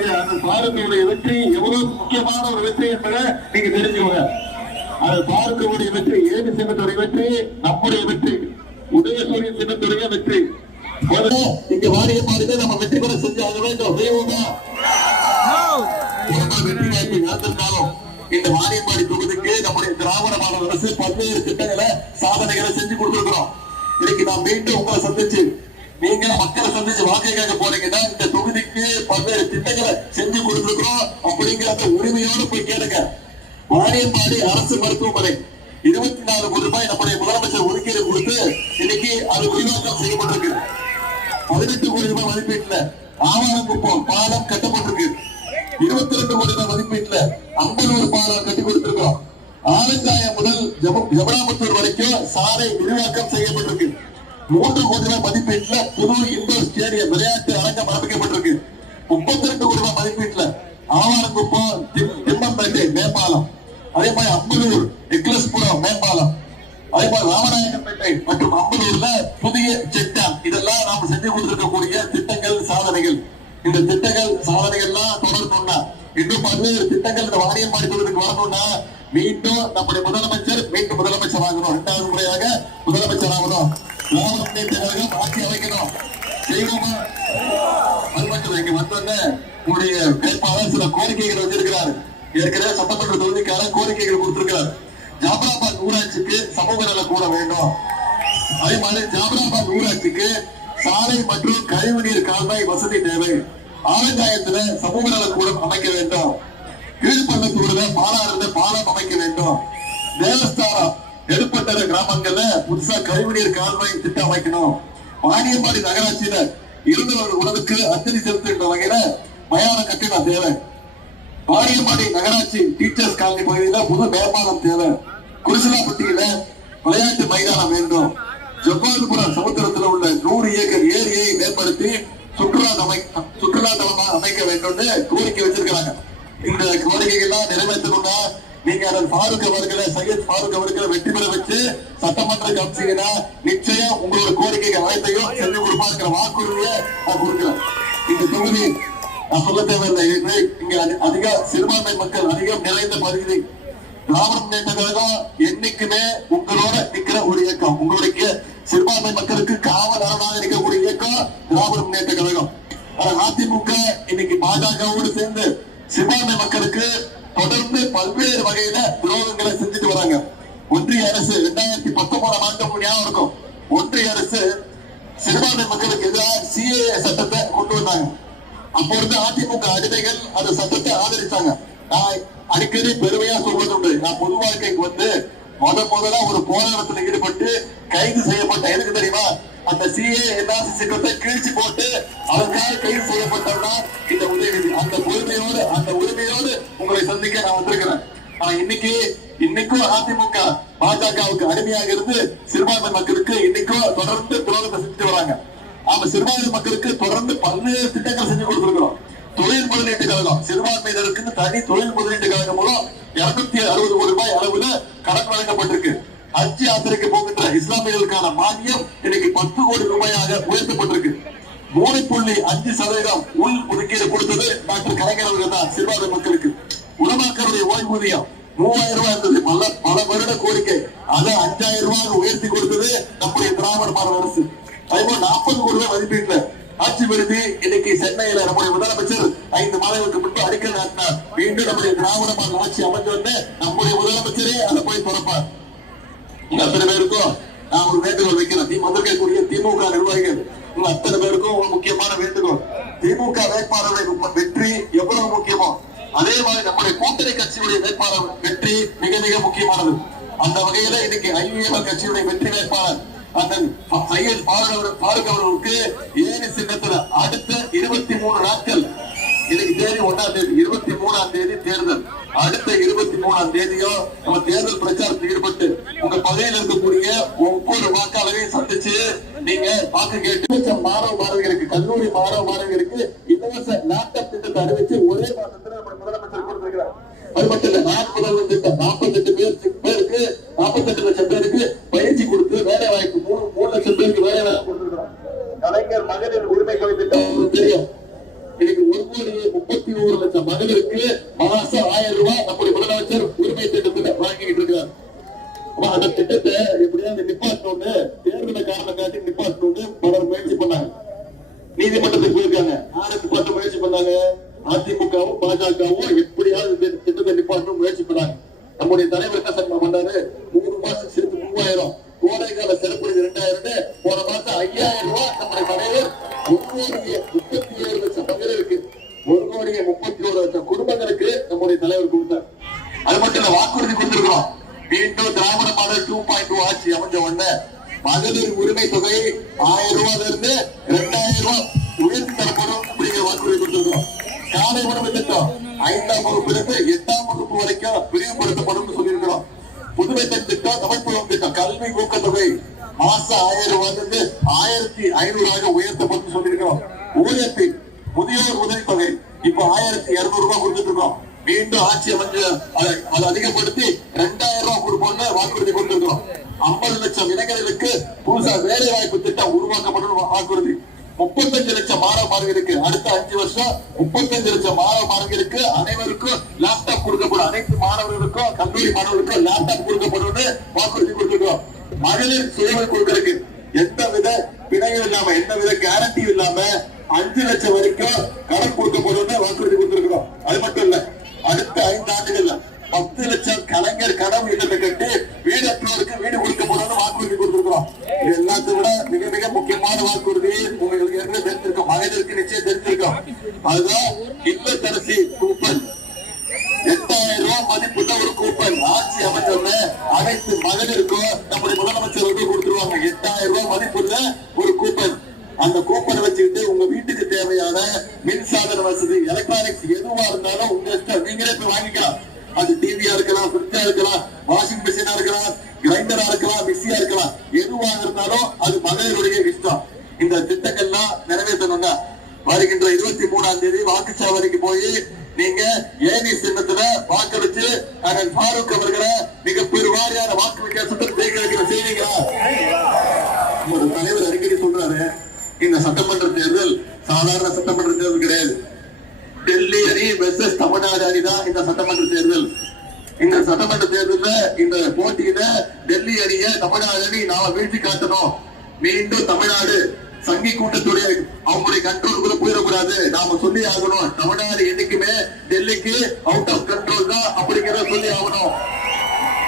நிச்சயமாக அந்த பாரதியுடைய வெற்றி எவ்வளவு முக்கியமான ஒரு வெற்றி என்பதை நீங்க தெரிஞ்சுக்கோங்க. அது பாரதியுடைய வெற்றி, ஏபி சின்னத்துடைய வெற்றி, நம்முடைய வெற்றி, உதயசூரியன் சின்னத்துடைய வெற்றி. இங்க வாரியப்பாடிலே நம்ம வெற்றி பெற செஞ்சாக வேண்டும். வெற்றி வாய்ப்பு இழந்திருந்தாலும் இந்த வாரியப்பாடி தொகுதிக்கு நம்முடைய திராவிட மாடல் அரசு பல்வேறு திட்டங்களை சாதனைகளை செஞ்சு கொடுத்திருக்கிறோம். இன்னைக்கு நான் மீண்டும் உங்களை சந்திச்சு நீங்க மக்களை சந்திச்சு வாக்கை கேட்க போறீங்கன்னா இந்த தொகுதிக்கு பல்வேறு திட்டங்களை செஞ்சு கொடுத்திருக்கிறோம் அப்படிங்கிற அந்த உரிமையோடு போய் கேளுங்க. வாரியப்பாடி அரசு மருத்துவமனை 24 கோடி ரூபாய் நம்முடைய முதலமைச்சர் ஒதுக்கீடு கொடுத்து இன்னைக்கு அது விரிவாக்கம் செய்யப்பட்டிருக்கு. 18 கோடி ரூபாய் மதிப்பீட்டுல ஆவாரங்குப்பம் பாலம் கட்டப்பட்டிருக்கு. 22 கோடி ரூபாய் மதிப்பீட்டுல அம்பலூர் பாலம் கட்டி கொடுத்திருக்கிறோம். ஆலங்காயம் முதல் ஜபராமத்தூர் வரைக்கும் சாலை விரிவாக்கம் செய்யப்பட்டிருக்கு. 3 கோடி ரூபாய் மதிப்பீட்டுல புது இண்டோர் ஸ்டேடியம் விளையாட்டு அரங்கம் அமைக்கப்பட்டிருக்கு. 32 கோடி ரூபாய் மதிப்பீட்டுல ஆவாரங்குப்பம் திம்மம்பேட்டை மேம்பாலம், அதே மாதிரி அம்பலூர் எக்லஸ்புரம் மேம்பாலம், அதே மாதிரி ராமநாயக்கன்பேட்டை மற்றும் அம்பலூர்ல புதிய செக் டேம், இதெல்லாம் நாம செஞ்சு கொடுத்திருக்கக்கூடிய திட்டங்கள் சாதனைகள். இந்த திட்டங்கள் சாதனைகள்லாம் தொடரணும்னா இன்னும் பல்வேறு திட்டங்கள் இந்த வாரியப்பாடி தொகுதிக்கு வரணும்னா மீண்டும் நம்முடைய முதலமைச்சர் முதலமைச்சர் ஆகணும். 2வது முறையாக முதலமைச்சர் ஆகணும். திராவிட முன்னேற்ற கழகம் ஆட்சி அமைக்கணும். செய்வோமா? அது மட்டும் இங்க வந்தோடனே உங்களுடைய வேட்பாளர் சில கோரிக்கைகள் வச்சிருக்கிறாரு. ஏற்கனவே சட்டமன்ற தொகுதிக்கான கோரிக்கைகள் கொடுத்திருக்கிறார். ஜாபராபாத் ஊராட்சிக்கு சமூக நல கூட வேண்டும். அதே மாதிரி ஜாபராபாத் ஊராட்சிக்கு சாலை மற்றும் கழிவுநீர் கால்வாய் வசதி தேவை. ஆலங்காயத்துல சமூக நல கூடம் அமைக்க வேண்டும். கீழ்பள்ளத்தூர்ல பாலம் அமைக்க வேண்டும். தேவஸ்தானம் எடுப்பட்ட கிராமங்கள்ல புதுசா கழிவுநீர் கால்வாய் திட்டம் அமைக்கணும். வாணியம்பாடி நகராட்சியில இருந்தவர்கள் உணவுக்கு அஞ்சலி செலுத்துகின்ற வகையில மயான கட்டிடம் தேவை. வாணியம்பாடி நகராட்சி டீச்சர்ஸ் காலனி பகுதியில புது மேம்பாலம் தேவை. குருசிலாப்பட்டியில விளையாட்டு மைதானம் வேண்டும். ஜப்பான்புரம் சமுத்திரத்தில் உள்ள 100 ஏக்கர் ஏரியை மேம்படுத்தி சுற்றுலா தலமா அமைக்க வேண்டும் கோரிக்கை வச்சிருக்காங்க. இந்த கோரிக்கைகள்லாம் நிறைவேற்றணும்னா நீங்க ஃபாரூக் அவர்களை சையத் ஃபாரூக் அவர்களை வெற்றி பெற வச்சு சட்டமன்ற அமைச்சீங்கன்னா நிச்சயம் உங்களோட கோரிக்கைகள் அனைத்தையும் செஞ்சு கொடுப்பாங்கிற வாக்குறுதியை நான் கொடுக்கிறேன். இந்த தொகுதி நான் சொல்ல தேவையில்லை. இங்க அதிக சிறுபான்மை மக்கள் அதிகம் நிறைந்த பகுதி. திராவிட முன்னேற்ற கழகம் என்னைக்குமே உங்களோட நிக்கிற ஒரு இயக்கம். உங்களுடைய சிறுபான்மை மக்களுக்கு காவல் அரணாக இருக்கக்கூடிய இயக்கம் திராவிட முன்னேற்ற கழகம். அதிமுக இன்னைக்கு பாஜகவோடு சேர்ந்து சிறுபான்மை மக்களுக்கு தொடர்ந்து பல்வேறு வகையில துரோகங்களை செஞ்சுட்டு வராங்க. ஒன்றிய அரசு 2019ஆம் ஆண்டு ஞாபகம் இருக்கும். ஒன்றிய அரசு சிறுபான்மை மக்களுக்கு எதிராக CAA சட்டத்தை கொண்டு வந்தாங்க. அப்போ இருந்து அதிமுக அடிமைகள் அந்த சட்டத்தை ஆதரித்தாங்க. நான் அடிக்கடி பெருமையா சொல்வது உண்டு. நான் பொது வாழ்க்கைக்கு வந்து முதல்ல ஒரு போராட்டத்தில் ஈடுபட்டு கைது செய்யப்பட்ட, எதுக்கு தெரியுமா? அந்த CAA சட்டத்தை கிழிச்சு போட்டு அதற்காக கைது செய்யப்பட்டவனா இந்த உதயநிதி. அந்த உரிமையோடு உங்களை சந்திக்க நான் வந்திருக்கிறேன். ஆனா இன்னைக்கும் அதிமுக பாஜகவுக்கு அடிமையாக இருந்து சிறுபான்மை மக்களுக்கு இன்னைக்கும் தொடர்ந்து துரோகத்தை செஞ்சுட்டு வராங்க. ஆமா, சிறுபான்மை மக்களுக்கு தொடர்ந்து பல்வேறு திட்டங்கள் செஞ்சு கொடுத்திருக்கிறோம். தொழில் முதலீட்டு கழகம், சிறுபான்மையினருக்கு தனி தொழில் முதலீட்டு கழகம் மூலம் 260 கோடி ரூபாய் அளவுல கடன் வழங்கப்பட்டிருக்கு. ஹஜ் யாத்திரைக்கு போகின்ற இஸ்லாமியர்களுக்கான மானியம் இன்னைக்கு 10 கோடி ரூபாயாக உயர்த்தப்பட்டிருக்கு. 3.5% உள் ஒதுக்கீடு கொடுத்தது டாக்டர் கலைஞர் அவர்கள் தான் சிறுபான்மை மக்களுக்கு. உலமாக்களுடைய ஓய்வூதியம் 3000 ரூபாய் இருந்தது, பல வருட கோரிக்கை. அதை 5000 ரூபாய் உயர்த்தி கொடுத்தது நம்முடைய திராவிட மாடல் அரசு. அதேபோல் 40 கோடி ரூபாய் மதிப்பீட்டுல ஆட்சி விருது இன்னைக்கு சென்னையில நம்முடைய முதலமைச்சர் 5 மாதங்களுக்கு முன்பு அடிக்கல் நாட்டினார். மீண்டும் நம்முடைய திராவிட மாடல் ஆட்சி அமைஞ்சு வந்து நம்முடைய முதலமைச்சரே அதை போய் திறப்பார். அத்தனை பேருக்கும் நான் ஒரு வேண்டுகோள் வைக்கிறேன். வந்திருக்கக்கூடிய திமுக நிர்வாகிகள் அத்தனை பேருக்கும் ஒரு முக்கியமான வேண்டுகோள். திமுக வேட்பாளருடைய வெற்றி எவ்வளவு முக்கியமோ அதே மாதிரி நம்முடைய கூட்டணி கட்சியுடைய வேட்பாளர் வெற்றி மிக மிக முக்கியமானது. அந்த வகையில இன்னைக்கு IVL கட்சியுடைய வெற்றி வேட்பாளர் அண்ணன் சையத் ஃபாரூக் அவர்களுக்கு ஏரி சின்னத்துல அடுத்த 23 நாட்கள், இன்னைக்கு தேதி 1ஆம் தேதி, 23ஆம் தேதி தேர்தல். அடுத்த 23ஆம் தேதியோ நம்ம தேர்தல் பிரச்சாரத்தில் ஈடுபட்டு உங்க பகுதியில் இருக்கக்கூடிய ஒவ்வொரு வாக்காளரையும் சந்திச்சு நீங்க வாக்கு கேட்டு மாணவர்களுக்கு, கல்லூரி மாணவர்களுக்கு இலவச லேப்டாப் திட்டத்தை அறிவிச்சு ஒரே மாதத்துல நம்ம முதலமைச்சர் கொடுத்திருக்கிறார். அது மட்டும் இல்ல, நான் முதல்வர் திட்டம் 48 லட்சம் பேருக்கு பயிற்சி கொடுத்து வேலை வாய்ப்பு 3 லட்சம் பேருக்கு வேலை வாய்ப்பு கொடுத்திருக்கிறோம். கலைஞர் மகளிர் உரிமைகள் திட்டம் தெரியும். இன்னைக்கு 1,31,00,000 மகளிருக்கு மாசம் 1000 ரூபாய் நம்முடைய முதலமைச்சர் உரிமை திட்டத்துல வாங்கிட்டு இருக்காரு. அந்த திட்டத்தை எப்படியாவது நிப்பாட்டணும்னு தேர்தலை காரணம் காட்டி நிப்பாட்டணும்னு பலர் முயற்சி பண்ணாங்க. நீதிமன்றத்துக்கு போயிருக்காங்க. யாருக்கு பார்த்து முயற்சி பண்ணாங்க? அதிமுகவும் பாஜகவும் எப்படியாவது திட்டத்தை நிப்பாட்டணும் முயற்சி பண்ணாங்க. நம்முடைய தலைவர் என்ன சட்டம் பண்ணாரு? 3 மாசம் சேர்த்து 3000, கோடைக்கால சிறப்பு 2000, போன மாசம் 5000 ரூபாய் நம்முடைய தலைவர் 1,37,00,000 மகளிருக்கு 1,31,00,000 குடும்பங்களுக்கு நம்முடைய தலைவர் கொடுத்தார். அது மட்டும் இல்ல, வாக்குறுதி கொடுத்திருக்கிறோம். மீண்டும் திராவிட மாடல் 2.2 ஆட்சி அமைஞ்ச உடனே மகளிர் உரிமை தொகை 1000 ரூபாயில இருந்து 2000 ரூபாய் உயர்த்தி தரப்படும் அப்படிங்கிற வாக்குறுதி கொடுத்திருக்கிறோம். காலை உணவு திட்டம் 5ஆம் வகுப்பிலிருந்து 8ஆம் வகுப்பு வரைக்கும் விரிவுபடுத்தப்படும் சொல்லியிருக்கிறோம். புதுமை பெண் திட்டம், தமிழ்ப்புலம் திட்டம், கல்வி ஊக்கத்தொகை மாசம் 1000 ரூபாயிலிருந்து 1500 உயர்த்தப்படும் சொல்லியிருக்கிறோம். ஊழியத்தில் முதியோர் உதவி தொகை இப்ப 1200 ரூபாய் கொடுத்துட்டு இருக்கோம். மீண்டும் ஆட்சி அமைஞ்சு அதை அதிகப்படுத்தி 2000 ரூபாய் கொடுப்போம்னு வாக்குறுதி கொடுத்திருக்கிறோம். 50 லட்சம் இளைஞர்களுக்கு புதுசா வேலை வாய்ப்பு திட்டம் உருவாக்கப்படும் வாக்குறுதி. 35 லட்சம் மாணவ மாணவியருக்கு அடுத்த 5 வருஷம் 35 லட்சம் மாணவ மாணவியருக்கு அனைவருக்கும் லேப்டாப் கொடுக்கப்படும். அனைத்து மாணவர்களுக்கும் கல்லூரி மாணவர்களுக்கும் லேப்டாப் கொடுக்கப்படும் வாக்குறுதி கொடுத்திருக்கிறோம். மகளிர் சுயமை கொடுக்கறதுக்கு எந்தவித பிணையும் இல்லாம எந்தவித கேரண்டியும் இல்லாம 5 லட்சம் வரைக்கும் கடன் கொடுக்கப்படும் வாக்குறுதி கொடுத்திருக்கிறோம். அது மட்டும் இல்ல, அடுத்த 5 ஆண்டுகள்ல 10 லட்சம் கலைஞர் கனவு இல்லத்தை கட்டி வீடற்றோருக்கு வீடு கொடுக்கப்படும் வாக்குறுதி கொடுத்திருக்கிறோம். இது எல்லாத்தையும் விட மிக மிக முக்கியமான வாக்குறுதி உங்களுக்கு ஏற்கனவே தெரிஞ்சிருக்கும், மகளிருக்கு நிச்சயம் தெரிஞ்சிருக்கும். அதுதான் இல்லத்தரசி கூப்பன். 8000 ரூபாய் மதிப்புள்ள ஒரு கூப்பன் ஆட்சி அமைச்சர்ல அனைத்து மகளிருக்கும் நம்முடைய முதலமைச்சர் கொடுத்துருவாங்க. 8000 ரூபாய் மதிப்புள்ள ஒரு கூப்பன். அந்த கூப்பனை வச்சுக்கிட்டு உங்க வீட்டுக்கு தேவையான மின்சாதன வசதி, எலக்ட்ரானிக்ஸ் எதுவா இருந்தாலும் உங்க இஷ்டம், நீங்களே போய் வாங்கிக்கலாம். அது டிவியா இருக்கலாம், ஃப்ரிட்ஜா இருக்கலாம், வாஷிங் மிஷினா இருக்கலாம், கிரைண்டரா இருக்கலாம், மிக்சியா இருக்கலாம், எதுவாக இருந்தாலும் அது மகளிருடைய இஷ்டம். இந்த திட்டங்கள்லாம் நிறைவேற்றணும்னா வருகின்ற 23ஆம் தேதி வாக்குச்சாவடிக்கு போய் நீங்க ஏனி சின்னத்துல வாக்களிச்சு அண்ணன் ஃபாரூக் அவர்களை மிக பெருவாரியான வாக்கு வித்தியாசத்தில் ஜெயிக்க வைக்கிற செய்வீங்களா? ஒரு தலைவர் அடிக்கடி சொல்றாரு, இந்த சட்டமன்ற தேர்தல் சாதாரண சட்டமன்ற தேர்தல் கிடையாது. டெல்லி அணி வெர்சஸ் தமிழ்நாடு அணி தான் இந்த சட்டமன்ற தேர்தல். இந்த சட்டமன்ற தேர்தலில் இந்த போட்டியில டெல்லி அணிய தமிழ்நாடு அணி நாம வீழ்த்தி காட்டணும். மீண்டும் தமிழ்நாடு சங்கி கூட்டத்துடைய அவங்களுடைய கண்ட்ரோலுக்குள்ள போயிடக்கூடாது. நாம சொல்லி ஆகணும், தமிழ்நாடு என்னைக்குமே டெல்லிக்கு அவுட் ஆஃப் கண்ட்ரோல் தான் அப்படிங்கிறத சொல்லி ஆகணும்.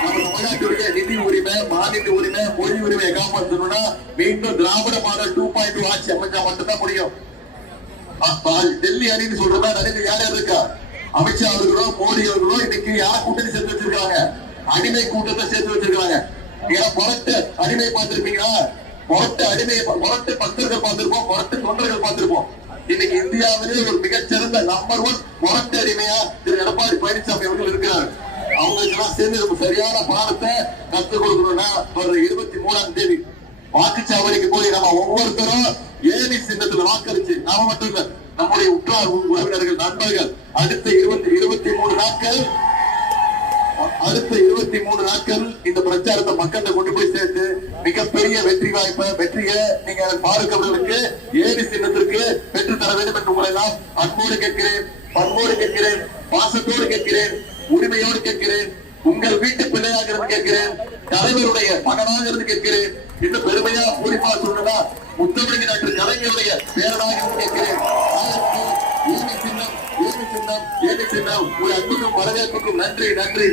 நம்ம தமிழ்நாட்டுடைய நிதி உரிமை, மாநில உரிமை, மொழி உரிமையை காப்பாற்றணும்னா மீண்டும் திராவிட மாடல் 2.2 ஆட்சி அமைச்சா மட்டும்தான் முடியும். டெல்லி அணின்னு சொல்றதா நிறைய யார் யார் இருக்கா? அமித்ஷா அவர்களோ மோடி அவர்களோ இன்னைக்கு யார் கூட்டணி சேர்த்து வச்சிருக்காங்க? அடிமை கூட்டத்தை சேர்த்து வச்சிருக்காங்க. ஏன்னா புரட்டு அடிமை பார்த்திருப்பீங்களா? புரட்டு அடிமை, புரட்டு பக்தர்கள் பார்த்திருப்போம், புரட்டு தொண்டர்கள் பார்த்திருப்போம். இன்னைக்கு இந்தியாவிலே ஒரு மிகச்சிறந்த நம்பர் 1 புரட்டு அடிமையா திரு எடப்பாடி பழனிசாமி அவர்கள் இருக்கிறார். அவங்களுக்கு எல்லாம் சேர்ந்து சரியான பாடத்தை கற்றுக் கொடுக்கணும்னா வர 23ஆம் தேதி வாக்குச்சாவடிக்கு போய் நம்ம ஒவ்வொருத்தரும் ஏனி சின்னத்துல வாக்களிச்சு, நாம மட்டும் இல்ல நம்முடைய உற்றார் உறவினர்கள், நண்பர்கள் அடுத்த 23 நாட்கள் இந்த பிரச்சாரத்தை மக்கள்கிட்ட கொண்டு போய் சேர்த்து மிகப்பெரிய வெற்றியை நீங்க ஃபாரூக் அவர்களுக்கு ஏனி சின்னத்திற்கு பெற்று தர வேண்டும் என்று உங்களை எல்லாம் அன்போடு கேட்கிறேன், பண்போடு கேட்கிறேன், பாசத்தோடு கேட்கிறேன், உரிமையோடு கேட்கிறேன். உங்கள் வீட்டு பிள்ளையாக இருந்து கேட்கிறேன், தலைவருடைய மகனாக இருந்து கேட்கிறேன். இன்னும் பெருமையா பூரிப்பா சொல்லணும்னா முத்தமிழ் டாக்டர் கலைஞருடைய பேரனாக இருந்து கேட்கிறேன். ஏனி சின்னம், ஏனி சின்னம், ஏனி சின்னம். ஒரு அன்புக்கும் வரவேற்புக்கும் நன்றி, நன்றி.